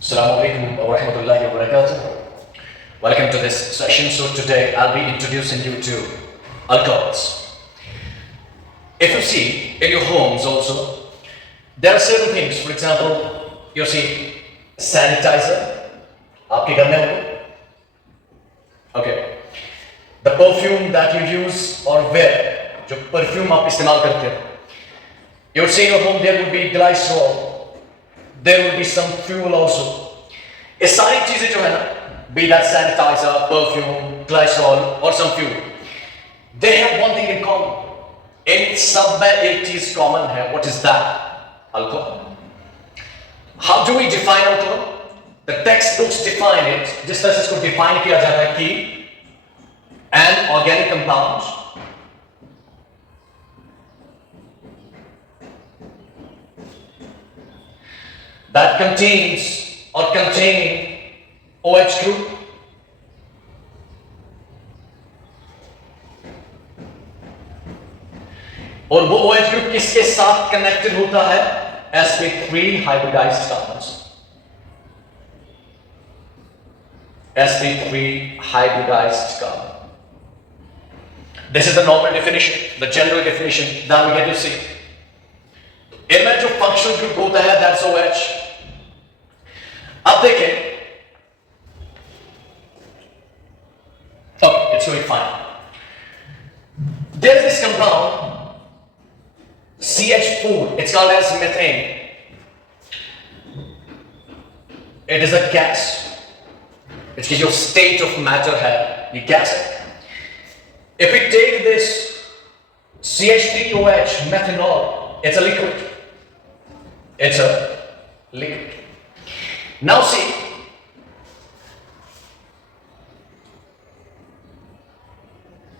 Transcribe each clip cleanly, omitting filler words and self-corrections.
Assalamu alaikum wa rahmatullahi wa barakatuh. Welcome to this session. So today I'll be introducing you to alcohols. If you see in your homes also, there are certain things. For example, you see sanitizer. आपके घर में होगा? Okay. The perfume that you use or wear, जो perfume आप इस्तेमाल करते हो. You would see in your home there would be glycerol. There will be some fuel also. ये सारी चीजें जो है ना, be that sanitizer, perfume, glycerol or some fuel, they have one thing in common. इन सब में एक चीज common है. What is that? Alcohol. How do we define alcohol? The textbooks define it. जिस तरह से इसको define किया जाता है कि an organic compound that contains or containing OH group और वो OH group किसके साथ कनेक्टेड होता है? sp3 hybridized carbons. sp3 hybridized carbon. This is the normal definition, the general definition that we get to see. इनमें जो functional group होता है दैट्स OH. अब देखें, okay, it's going fine. There is this compound CH4. It's called as methane. It is a gas. It's your state of matter है, ये gas है. If we take this CH3OH methanol, it's a liquid. It's a liquid. Now see,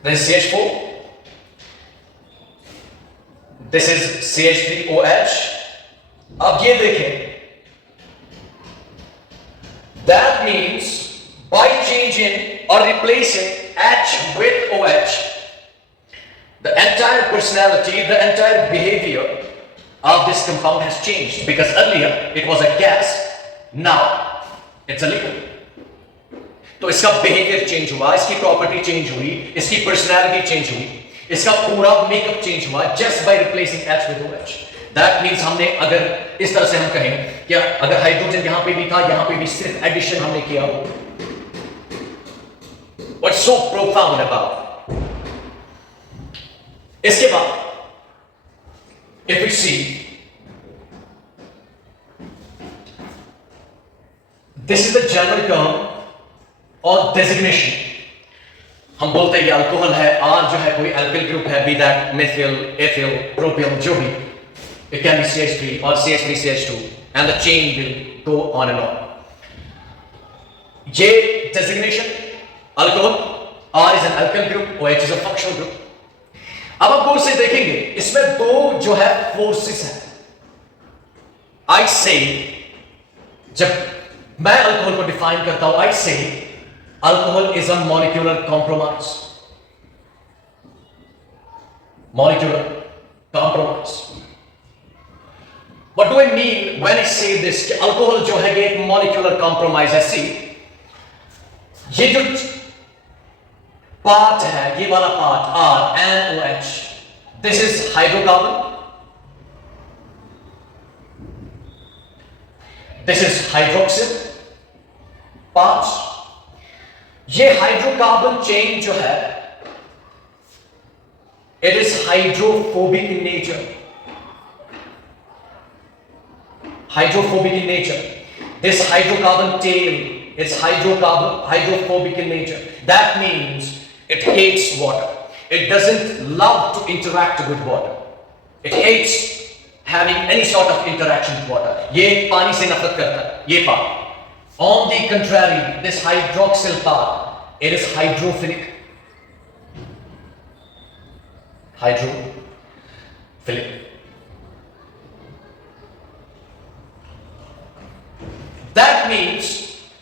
this is CH4, this is CH3OH. अब ये देखें, that means by changing or replacing H with OH, the entire personality, the entire behavior of this compound has changed, because earlier it was a gas, now it's a liquid. तो इसका behavior change हुआ, इसकी property change हुई, इसकी personality change हुई, इसका पूरा makeup change हुआ just by replacing H with OH. That means हमने अगर इस तरह से हम कहें कि अगर हाइड्रोजन यहाँ पे भी था, यहाँ पे भी सिर्फ एडिशन हमने किया हो. What's so profound about it? इसके बाद if we see, this is the general term or designation. हम बोलते हैं ये अल्कोहल है, R जो है कोई अल्किल ग्रुप है, be that methyl, ethyl, propyl, जो भी, it can be CH3 or CH3, CH2, and the chain will go on and on. ये designation, alcohol, R is an alkyl group, OH is a functional group. अब आप गौर से देखेंगे, इसमें दो जो है फोर्सेस हैं. I say, जब मैं अल्कोहल को डिफाइन करता हूं, I say alcohol is a molecular compromise. Molecular compromise. What do I mean when I say this? कि alcohol जो है ये एक molecular compromise है. See, ये जो part है, ये वाला part R and OH, this is hydrocarbon, this is hydroxyl part. ये hydrocarbon chain जो है, it is hydrophobic in nature. Hydrophobic in nature. This hydrocarbon tail, it's hydrophobic in nature. That means it hates water. It doesn't love to interact with water. It hates having any sort of interaction with water. ये पानी से नफरत करता है, ये part. On the contrary, this hydroxyl part, it is hydrophilic. Hydrophilic. That means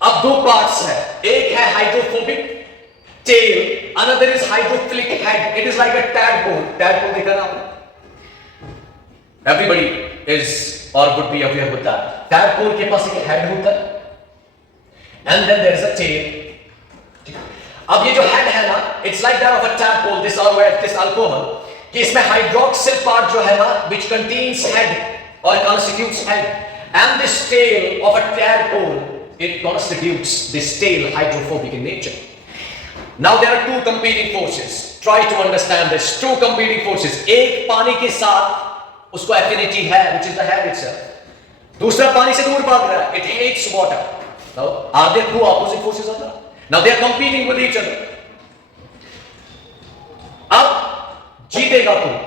अब दो parts हैं. एक है hydrophobic tail, another is hydrophilic head. It is like a tadpole. Tadpole देखा ना आपने? Everybody is or would be aware with that. Tadpole के पास एक head होता है, and then there is a tail. अब ये जो head है ना, it's like that of a tadpole, this alcohol, कि इसमें hydroxyl part जो है ना, which contains head or constitutes head, and this tail of a tadpole, it constitutes this tail hydrophobic in nature. Now there are two competing forces. Try to understand this. Two competing forces. एक पानी के साथ उसको affinity है, which is the head itself. दूसरा पानी से दूर भाग रहा है. It hates water. Now, are there two opposite forces on that? Now they are competing with each other. अब जीतेगा कौन?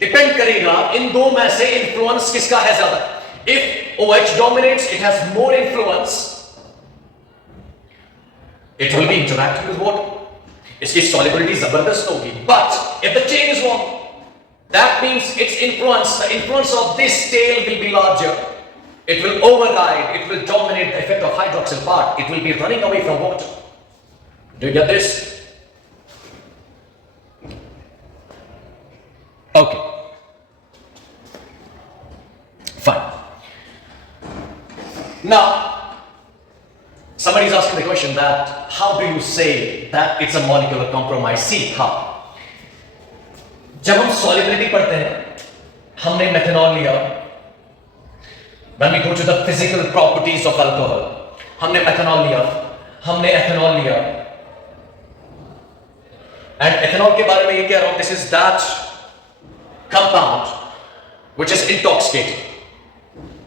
Depend करेगा इन दो में से influence किसका है ज्यादा. If OH dominates, it has more influence. It will be interacting with water. इसकी solubility जबरदस्त होगी. But if the chain is wrong, that means its influence, the influence of this tail will be larger. It will override, it will dominate the effect of hydroxyl part. It will be running away from water. Do you get this? Okay. Fine. Now, somebody is asking the question that how do you say that it's a molecular compromise? See how. जब हम solubility पढ़ते हैं, हमने methanol लिया. When we go to the physical properties of alcohol, हमने methanol लिया, हमने ethanol लिया. And ethanol के बारे में ये कह रहा हूँ, this is that compound which is intoxicating.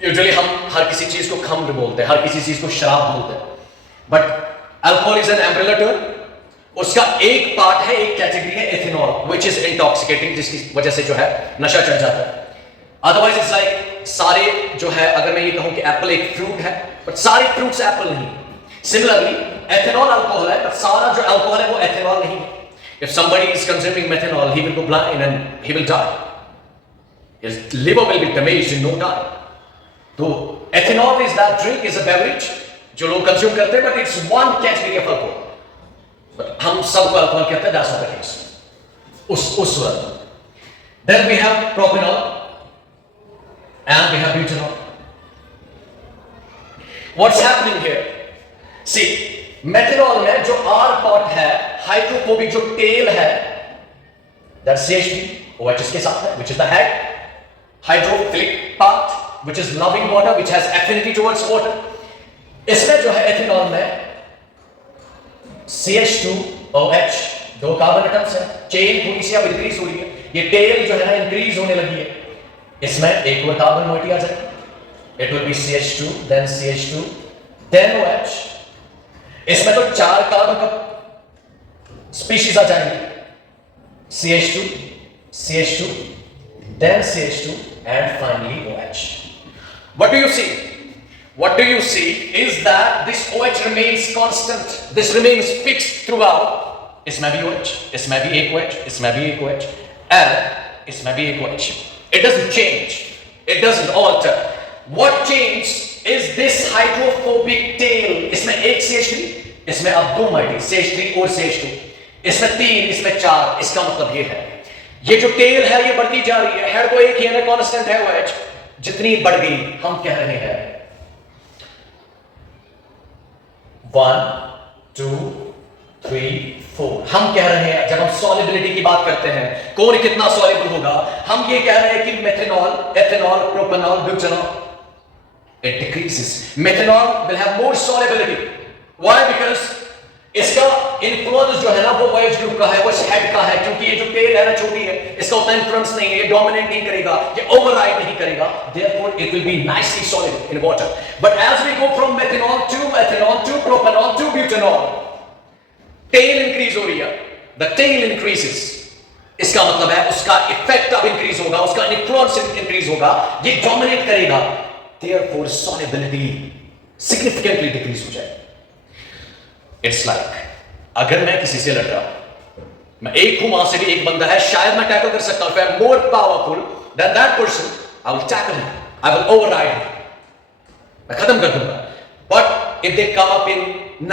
Usually हम हर किसी चीज को खम्र बोलते हैं, हर किसी चीज को शराब बोलते हैं. But alcohol is an umbrella term. उसका एक पार्ट है, एक कैटेगरी है ethanol, which is intoxicating, जिसकी वजह से जो है नशा चढ़ जाता है. Otherwise it's like सारे जो है, अगर मैं ये कहूँ कि एप्पल एक फ्रूट है, but सारे फ्रूट्स एप्पल नहीं. Similarly, ethanol alcohol है, but सारा जो alcohol है वो ethanol नहीं है. If somebody is consuming methanol, he will go blind and he will die. His liver will be damaged in no time. तो ethanol is that drink, is a beverage जो लोग consume करते हैं, but it's one category of alcohol. But हम सबको alcohol कहते हैं, that's not the case. उस सूरत. Then we have propanol and we have butanol. What's happening here? See, methanol में जो R part है, hydrophobic जो tail है, that's CH3, OH इसके साथ है, which is the head. Hydrophilic part, which is loving water, which has affinity towards water. इसमें जो है ethanol में CH2OH, दो कार्बन एटम्स हैं, चेन थोड़ी सी अब इंक्रीज हो रही है, ये टेल जो है ना इंक्रीज होने लगी है. इसमें एक और कार्बन मोइटी आ जाएगा. It will be CH2, then CH2, then OH. इसमें तो चार कार्बन का स्पीशीज आ जाएंगे. CH2, CH2, then CH2, and finally OH. What do you see? What do you see is that this OH remains constant. This remains fixed throughout. इसमें भी OH, इसमें भी एक OH, इसमें भी एक OH, and इसमें भी एक OH. It doesn't change. It doesn't alter. What changed is this hydrophobic tail. इसमें एक CH3, इसमें अब दो माइटी CH3 और CH2. इसमें तीन, इसमें चार. इसका मतलब ये है, ये जो टेल है ये बढ़ती जा रही है. हेड तो एक ही है, कांस्टेंट है OH. जितनी बढ़ गई, हम कह रहे हैं 1, 2, 3, 4. हम कह रहे हैं, जब हम solubility की बात करते हैं, कौन कितना soluble होगा, हम ये कह रहे हैं कि methanol, ethanol, propanol, butanol, it decreases. Methanol will have more solubility. Why? Because इसका influence जो है ना वो OH ग्रुप का है, वो head का है, क्योंकि ये जो tail है ना छोटी है, इसका उतना influence नहीं है, ये dominate नहीं करेगा, ये override नहीं करेगा. Therefore, it will be nicely soluble in water. But as we go from methanol to ethanol to propanol to butanol, tail increase हो रही है. The tail increases. इसका मतलब है उसका effect अब increase होगा, उसका influence increase होगा, ये dominate करेगा. Therefore, solubility significantly decrease हो जाएगा. It's like, अगर मैं किसी से लड़ रहा हूं, मैं एक हूं, वहां से भी एक बंदा है, शायद मैं टैकल कर सकता हूं. If I am more powerful than that person, I will tackle him, I will override him, मैं खत्म कर दूंगा. But if they come up in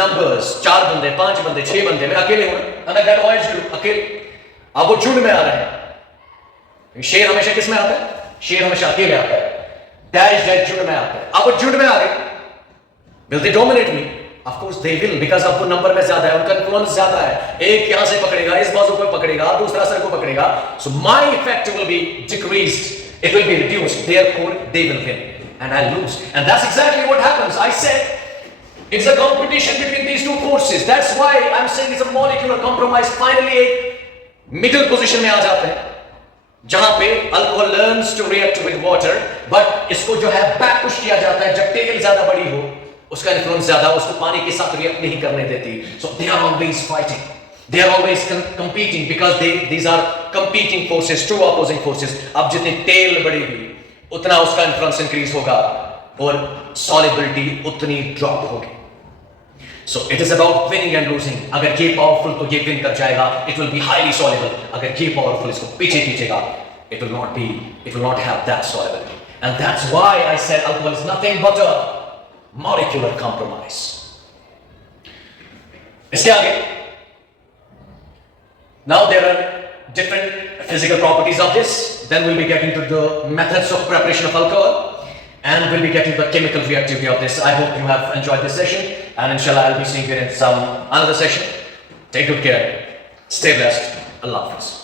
numbers, 4 बंदे, 5 बंदे, 6 बंदे, मैं अकेले हूं, and I got OH group, अकेले. अब वो झुंड में आ रहे हैं. शेर हमेशा किस में आता है? शेर हमेशा अकेले आता है. डैश झुंड में आता है. अब वो झुंड में आ गए. Will they dominate me? Of course they will, because अब वो नंबर में ज्यादा है, उनका इन्फ्लुएंस ज्यादा है. एक यहाँ से पकड़ेगा, इस बाजू को पकड़ेगा, दूसरा सर को पकड़ेगा. So my effect will be decreased. It will be reduced. Therefore they will win, and I'll lose. And that's exactly what happens. I said it's a competition between these two forces. That's why I'm saying it's a molecular compromise. Finally एक middle position में आ जाते हैं, जहां पे alcohol learns to react with water, but इसको जो है back push किया जाता है. जब टेल ज्यादा बड़ी हो, उसका इन्फ्लुएंस ज्यादा, उसको पानी के साथ रिएक्ट नहीं करने देती. So they are always fighting. They are always competing because these are competing forces, two opposing forces. अब जितनी टेल बढ़ेगी, उतना उसका इन्फ्लुएंस इंक्रीज होगा और solubility उतनी ड्रॉप होगी. So it is about winning and losing. अगर ये पावरफुल तो ये विन कर जाएगा, it will be highly soluble. अगर ये पावरफुल इसको पीछे खींचेगा, it will not have that solubility. And that's why I said alcohol is nothing but a molecular compromise. इसके आगे, now there are different physical properties of this. Then we'll be getting to the methods of preparation of alcohol, and we'll be getting the chemical reactivity of this. I hope you have enjoyed this session, and inshallah I'll be seeing you in some another session. Take good care. Stay blessed. Allah Hafiz.